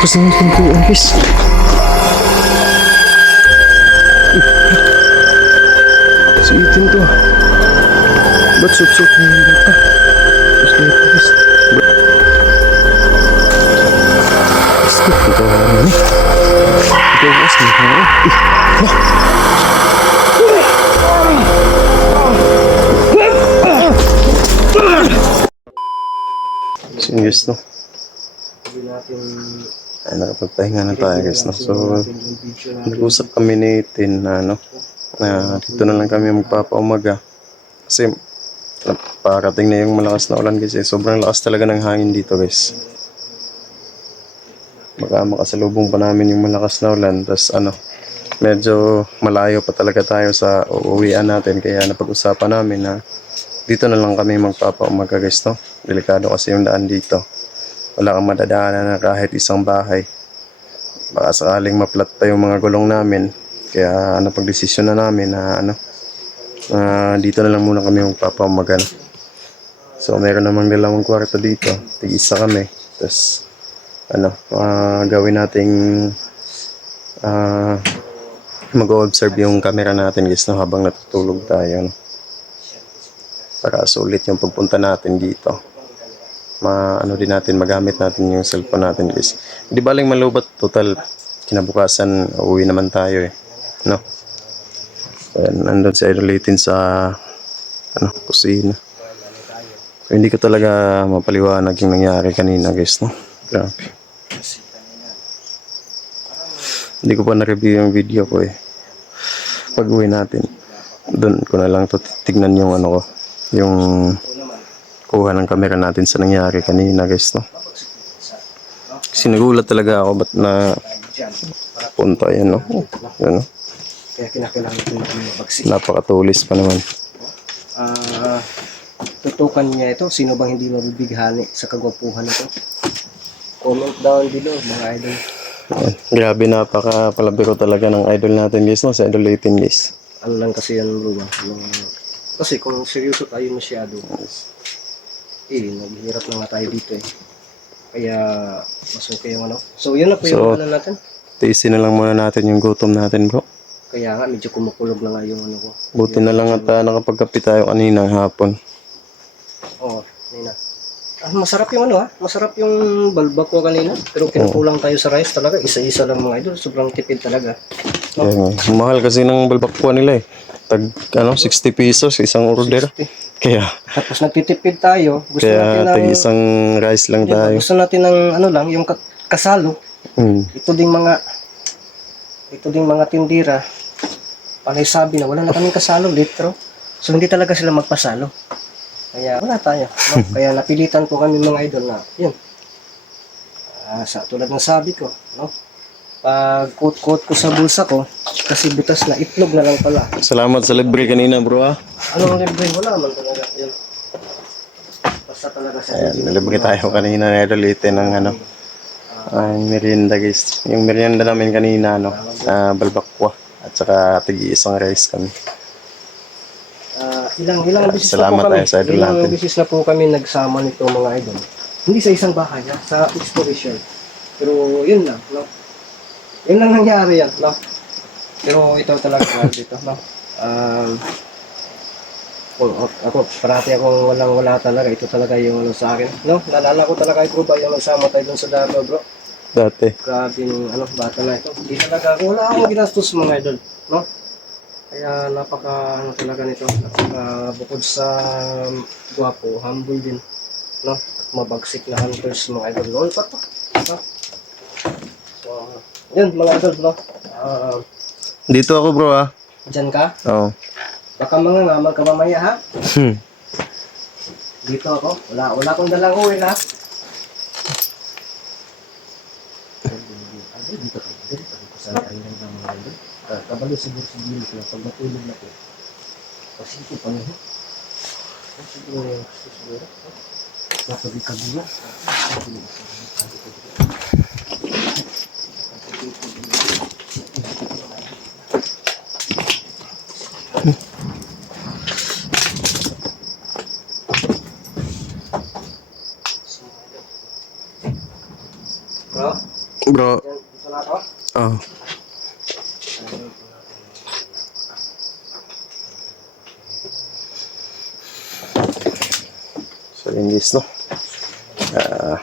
Bukas na yung pintuan, guys. Suitin to. Ba't suit-suit na yung bata? Gusto na ito, guys. Stop ito. Ito, guys. So, guys, no? Ay, nakapagpahinga na tayo, guys, no? So, nag-usap kami ni Tin na, ano, na dito na lang kami magpapaumaga. Kasi, parating na yung malakas na ulan, guys, eh. Sobrang lakas talaga ng hangin dito, guys. Baka makasalubong pa namin yung malakas na ulan. Tapos, ano, medyo malayo pa talaga tayo sa uuwian natin. Kaya napag-usapan namin na dito na lang kami magpapaumaga, guys, no? Delikado kasi yung daan dito. Wala kang madadaanan na kahit isang bahay. Baka sakaling maplat pa yung mga gulong namin. Kaya napag-desisyon na namin na dito na lang muna kami magpapaumaga. So meron namang 2 kwarto dito. Tig-isa kami. Tapos gawin nating mag-observe yung camera natin, guys, no, habang natutulog tayo, no? Para sulit yung pagpunta natin dito. Din natin, magamit natin yung cellphone natin, guys. Hindi baling malubat, total kinabukasan uuwi naman tayo, eh, no? Nandun si Idol Latin sa kusina. So, hindi ko talaga mapaliwanag yung nangyari kanina, guys, no? Grabe. Hindi ko pa na-review yung video ko, eh. Pag uwi natin, doon ko na lang tignan yung yung kuha ng camera natin sa nangyari kanina, guys, no? Sinagulat talaga ako ba't na punta yan, no? Yan, no? Kaya kinakailangan ito na magbagsi. Napakatulis pa naman. Tutukan niya ito. Sino bang hindi mabibighani sa kagwapuhan nito? Comment down below, mga idol. Ayan. Grabe, napaka-palabiro talaga ng idol natin, guys, no? Sa Idol Latin, guys. Ano lang kasi yan, bro, kasi kung seryoso tayo masyado, naghihirap na nga tayo dito, eh. Kaya, mas okay yung So, yun na po yung natin. Tiisin na lang muna natin yung gutom natin, bro. Kaya nga, medyo kumukulog na nga yung ko. Buti na lang at nakapagkape tayo kanina hapon. Oo, kanina. Masarap yung masarap yung balbakwa kanina. Pero kinukulang tayo sa rice talaga. Isa-isa lang, mga idol. Sobrang tipid talaga. No? Mahal kasi ng balbakwa nila, eh. Tag 60 pesos isang order. 60. Kaya tapos nagtitipid tayo. Gusto kaya natin ng isang rice lang tayo. Gusto natin ng yung kasalo. Ito ding mga tindira. Panay sabi na wala na kaming kasalo, litro. So hindi talaga sila magpasalo. Kaya wala tayo, no? Kaya napilitan ko kami, mga idol, na yun. Tulad ng sabi ko, no? Pag coat ko sa bulsa ko, kasi butas na, itlog na lang pala. Salamat sa libre kanina, bro, ah. Anong libre? Wala man talaga. Yun. Basta talaga sa ayan, nalibre tayo kanina na Idolitin ng merienda, guys. Yung merienda namin kanina, balbakwa. At saka tigi-isang rice kami. Ilang bisis salamat na po kami. Tayo sa idol natin. Ilang bisis na po kami nagsama nito, mga idol. Hindi sa isang bahay, sa exploration. Pero yun lang, no? Yun lang nangyari yan, no? Pero ito talaga dito, no? Ako, parati akong walang-wala talaga. Ito talaga yung sa akin, no? Nalala ko talaga ito ba yung nagsama tayo dun sa Davao, bro? Dati. Grabe yung bata na ito. Hindi talaga, wala akong ginastos, mga idol, no? Kaya napaka talaga nito. Napaka bukod sa guwapo, humble din, no? At mabagsik na hunters, mga idol. Noon pa to, no? So, yun, mga idol, no? Dito ako, bro, ah. Diyan ka? Oo. Baka mga ngamal ka mamaya, ha? Dito ako. Wala akong dalang uwi, ha? Dito ko. Dito ko sa kanila ng mga idol. Kabalo siguro sa gilid ko. Pag matulog na ko. Pasito pa niyo. Siguro yung siguro. Napagkabula. Bro, Bro, Yan, dito na ako. oh. So, yun guys, no? Ah,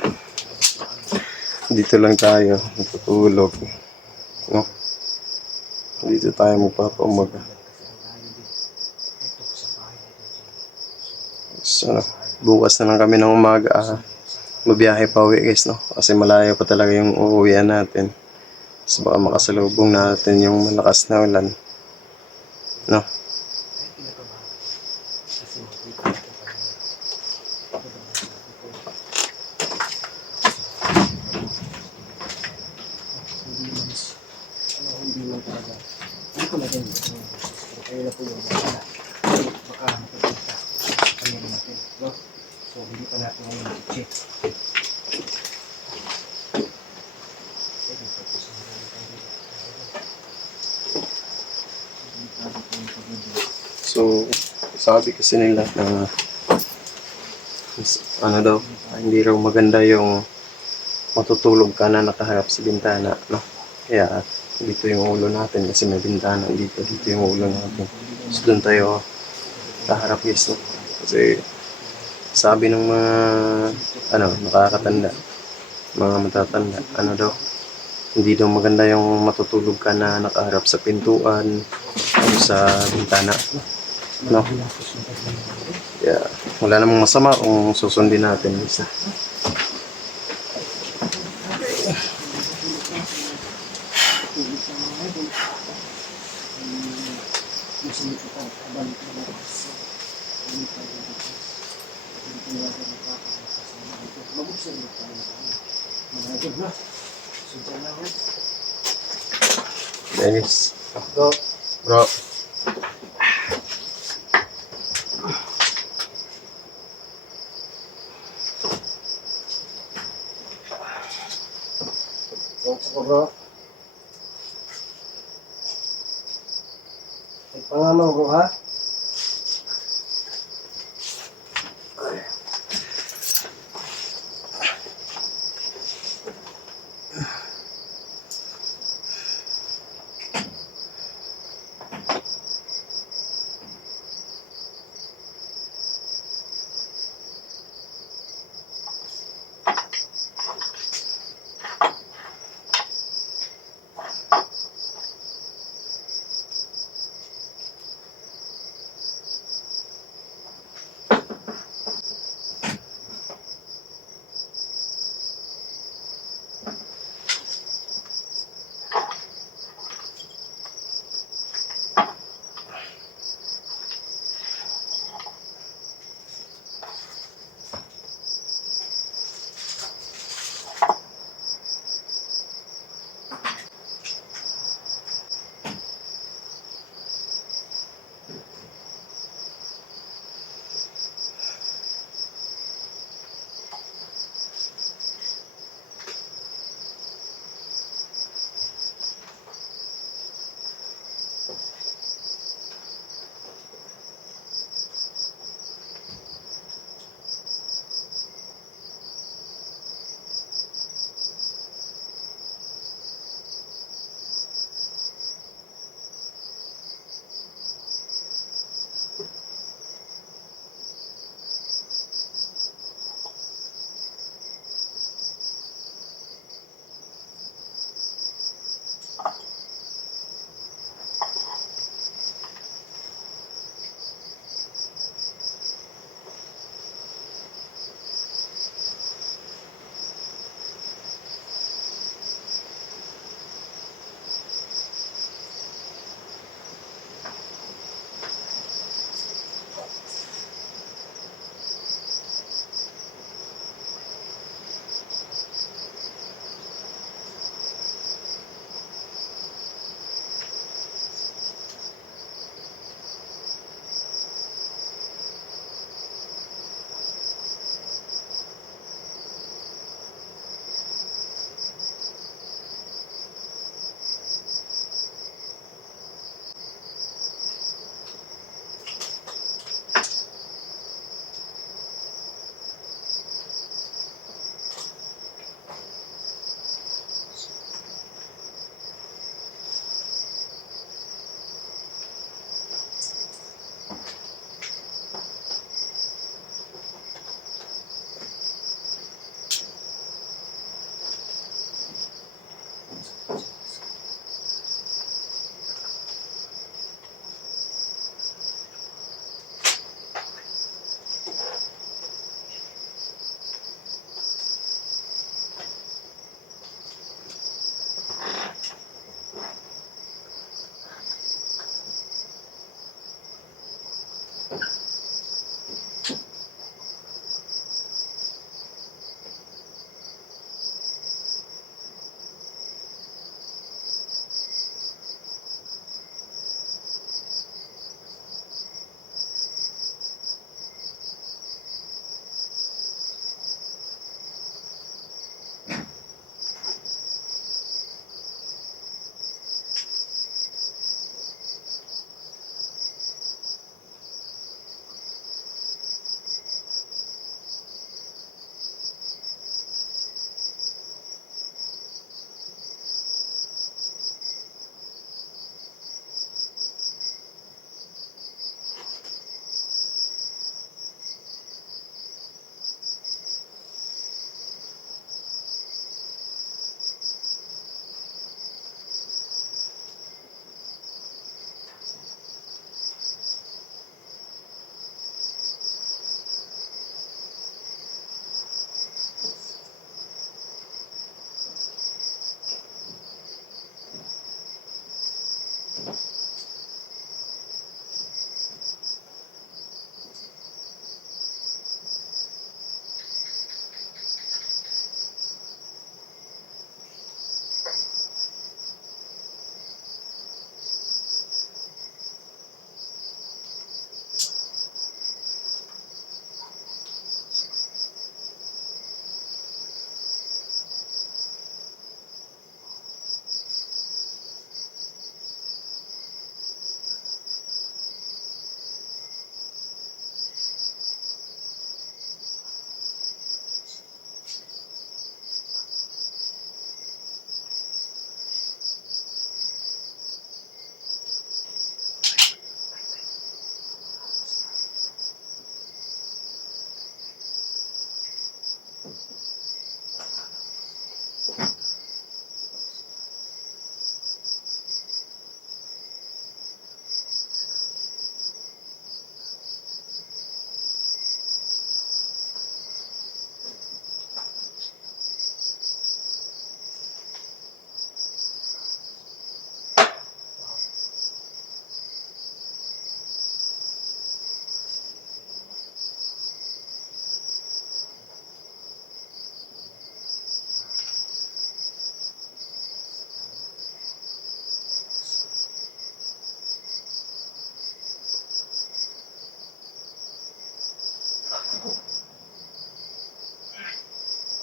dito lang tayo, natutulog. No? Dito tayo magpapaumaga. So, bukas na lang kami ng umaga. Mabiyahe pa uwi guys, no? Kasi malayo pa talaga yung uuwian natin. So, baka makasalubong natin yung malakas na ulan. No? Hindi man talaga. Hindi ko na din. Kayo na po yung baka makikita kami natin. No? So, hindi pa natin ngayon check. So, sabi kasi nila na ano daw, hindi raw maganda yung matutulog ka na nakaharap sa bintana, no? Kaya dito yung ulo natin kasi may bintana dito, dito yung ulo natin. So, doon tayo kaharap guys, no? Kasi sabi ng mga nakakatanda, mga matatanda, ano daw, hindi daw maganda yung matutulog ka na nakaharap sa pintuan o sa bintana, no? Kaya wala namang masama kung susundin natin isa. Dennis, Go. bro. Thanks ko bro. Pagpangamang bro ha.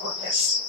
Oh, yes.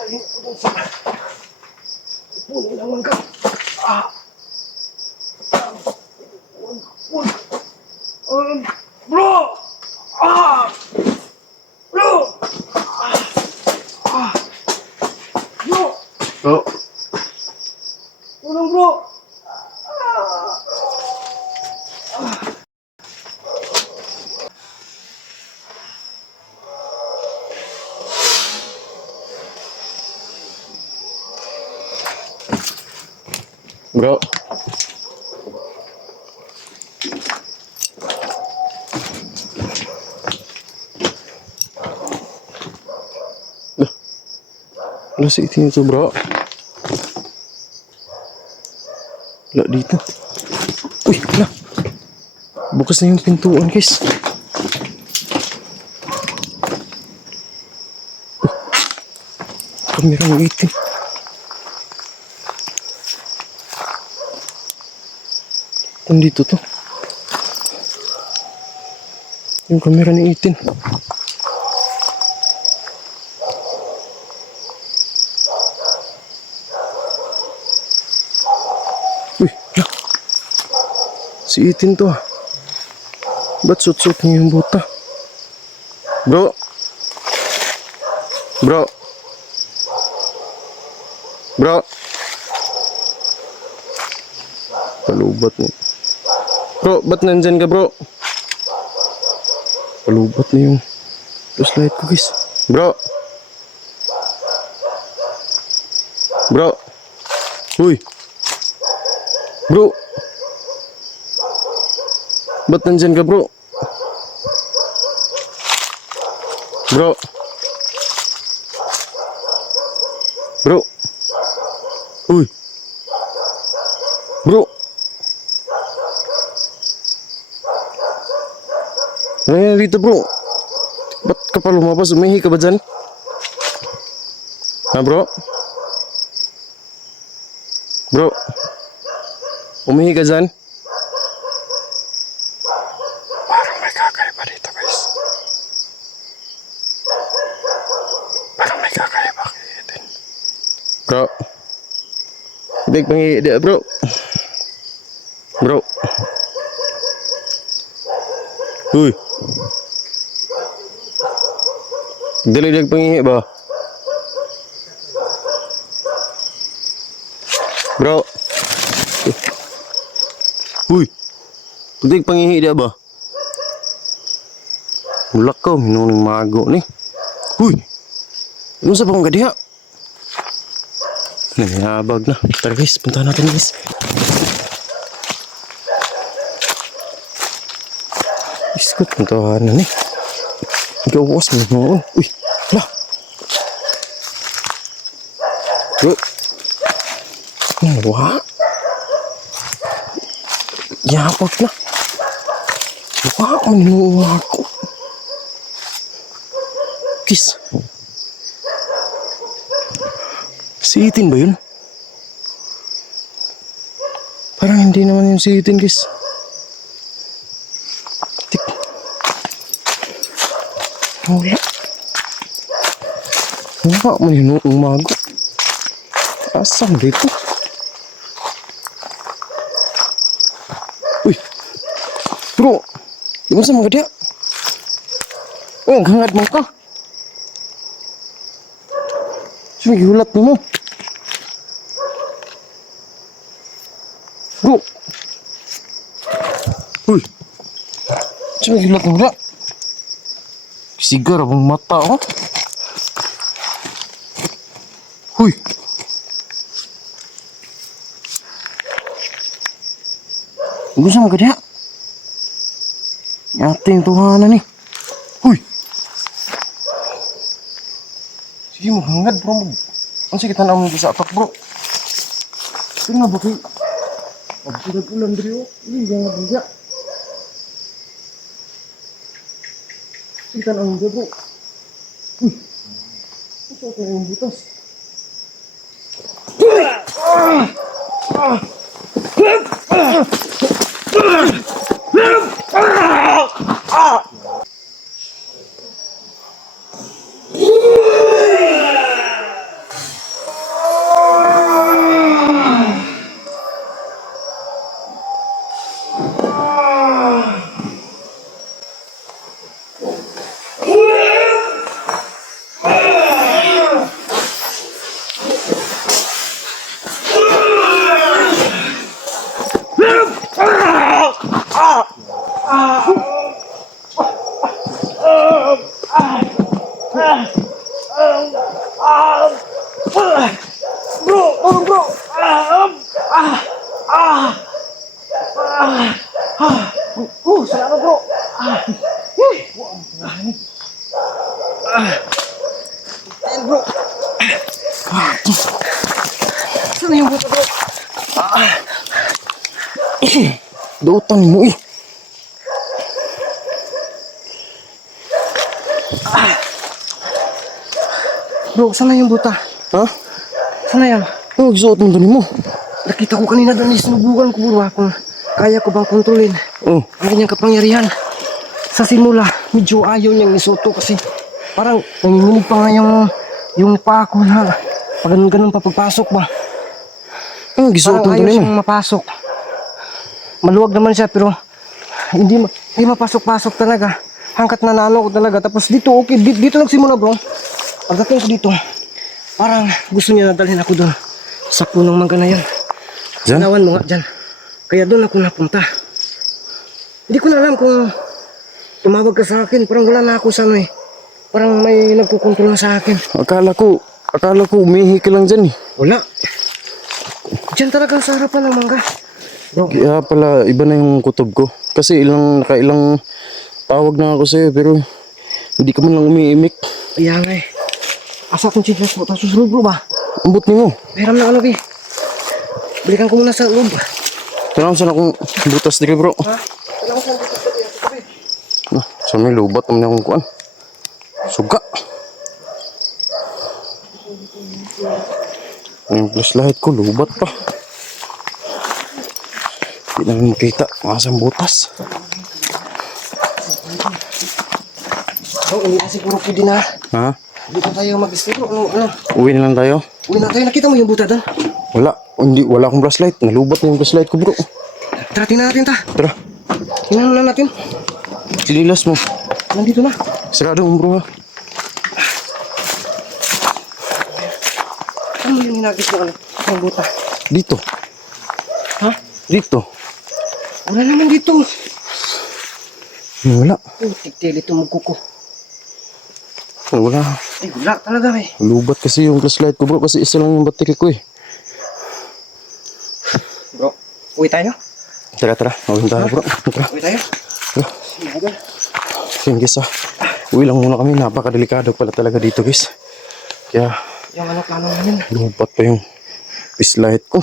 Dalhin ko dun sa puno ng mangga. Bro! Bro! Bro! Bro, Tulong bro! bro. Wala si itin ito, bro. Wala dito. Uy, wala. Bukas na yung pintuan, guys. Kamerang itin. Nandito to. Yung kamera ni itin. Uy, wala. Si itin to, ah. Ba't suot-suot niya yung bota? Bro. Bro. Bro. Palubat mo. Bro, ba't nandyan ka bro? Palubat na yung flashlight ko guys. Bro. Bro. Uy. Bro. Ba't nandyan ka bro? Bro. Bro. Uy. Bro. Ngayon dito bro. Ba't ka pa lumabas? Umihi ka ba dyan? Ha bro? Bro. Umihi ka dyan? Parang may kakaiba dito guys. Parang may kakaiba kitin. Bro. Big pangihi dia bro. Bro. Uy. Dali pangihi ba? Bro. Uy. Pwede pangihi dia ba? Ulak ko, minunong mago ni. Uy. Ano sa bang gadiha? Nangyabag na. Tara guys, punta natin guys. Iskot, puntahan na ni. Gawas mo noon. Uy. Lah. Uy. Wah. Yabag na. Wah, maninuwa ako. Kiss. Si Itin ba yun? Parang hindi naman yung si Itin guys. Tik. Wala. Wala, maninuwa umago. Asam dito. Uy. Bro. Gimana sa mga dia? Oh, hangat mo ka. Sumigihulat mo. Bro. Uy. Sumigihulat mo na. Sigar abang mata oh. Uy. Gimana sa mga dia? Yating tuhanan ni. Uy. Sige mo hangad bro. Ang sige tanam mo sa atak bro. Sige nga bakit? Pagsudag ulan diri o. Hindi nga bigya. Sige tanam mo bro. Uy. Ito ko yung butas. Salamat bro. Ayan bro. Saan yung buta bro? Dautan mo eh. Bro, sana yung buta? Ha? Sana yan? Oh, gisuot mo doon mo. Nakita ko kanina doon, sinubukan ko bro kung kaya ko bang kontrolin ang kanyang kapangyarihan. Sa simula, medyo ayaw niyang isuto kasi parang nanginginig pa nga yung paa ko na pag ganun pa pagpasok ba. Gisuot mo doon mo. Ayaw siyang mapasok. Maluwag naman siya pero hindi mapasok-pasok talaga. Hangkat nanalo ko talaga. Tapos dito, okay, dito nagsimula bro. Pagdating ko dito, parang gusto niya nadalhin ako doon Sa punong mangga na yan. Diyan? Sinawan mo nga dyan. Kaya doon ako napunta. Hindi ko na alam kung tumawag ka sa akin. Parang wala na ako sa ano eh. Parang may nagkukontrol sa akin. Akala ko umihi ka lang dyan eh. Wala. Diyan talaga sa harapan ng mangga. Bro, Kaya pala, iba na yung kutob ko. Kasi nakailang tawag na ako sa'yo, pero hindi ka man lang umiimik. kaya nga eh. Asa akong chinas mo? Tapos susunod bro ba? Ambot ni mo. Meron na ano, Bi. Balikan ko muna sa loob. Kailangan sana akong butas di bro. Ha? Kailangan ko dito sa tabi. Sa may lubat naman akong kuan. Suga. Yung flashlight ko, lubat pa. Hindi namin makita. Masang butas. Bro, hindi na siguro pwede na. Ha? Dito tayo mag-stay bro. Ano? Uwi na lang tayo? Uwi na tayo. Nakita mo yung buta doon? Wala akong flashlight. Nalubat na yung flashlight ko bro. Tara, tingnan natin ta. Tara, Tingnan muna natin. sinilas mo. Nandito na. Sarado mo bro ha. Ano yung hinagis mo ano? Ang buta. Dito. Ha? Dito. Wala naman dito. Wala. Tigtil ito magkuko. Wala. Ay, wala talaga eh. Lubat kasi yung flashlight ko bro. Kasi isa lang yung battery ko eh. Bro, uwi tayo? Tara. Uwi tayo bro. Tara. Uwi tayo? Tara. Sige guys ha. Uwi lang muna kami. Napakadelikado pala talaga dito guys. Kaya Yung ano plano namin. lubat pa yung flashlight ko.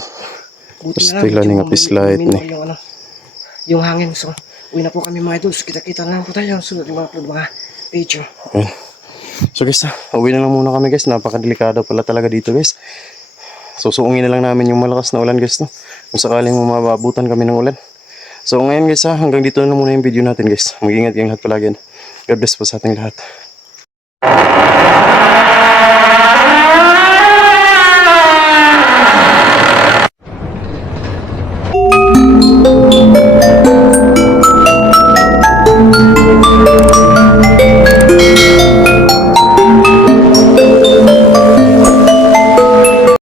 Buti Tapos na lang. tila medyo nga flashlight minor ni. yung ano. Yung hangin. So, uwi na po kami mga idols. Kita-kita na lang po tayo. Sunod yung mga picture. Ayan. So guys ha. Uwi na lang muna kami guys. Napakadelikado pala talaga dito guys. Susuungin na lang namin yung malakas na ulan guys no. Kung sakaling mababutan kami ng ulan. So ngayon guys ha. Hanggang dito na lang muna yung video natin guys. Mag-ingat kayong lahat palagi. God bless po sa ating lahat.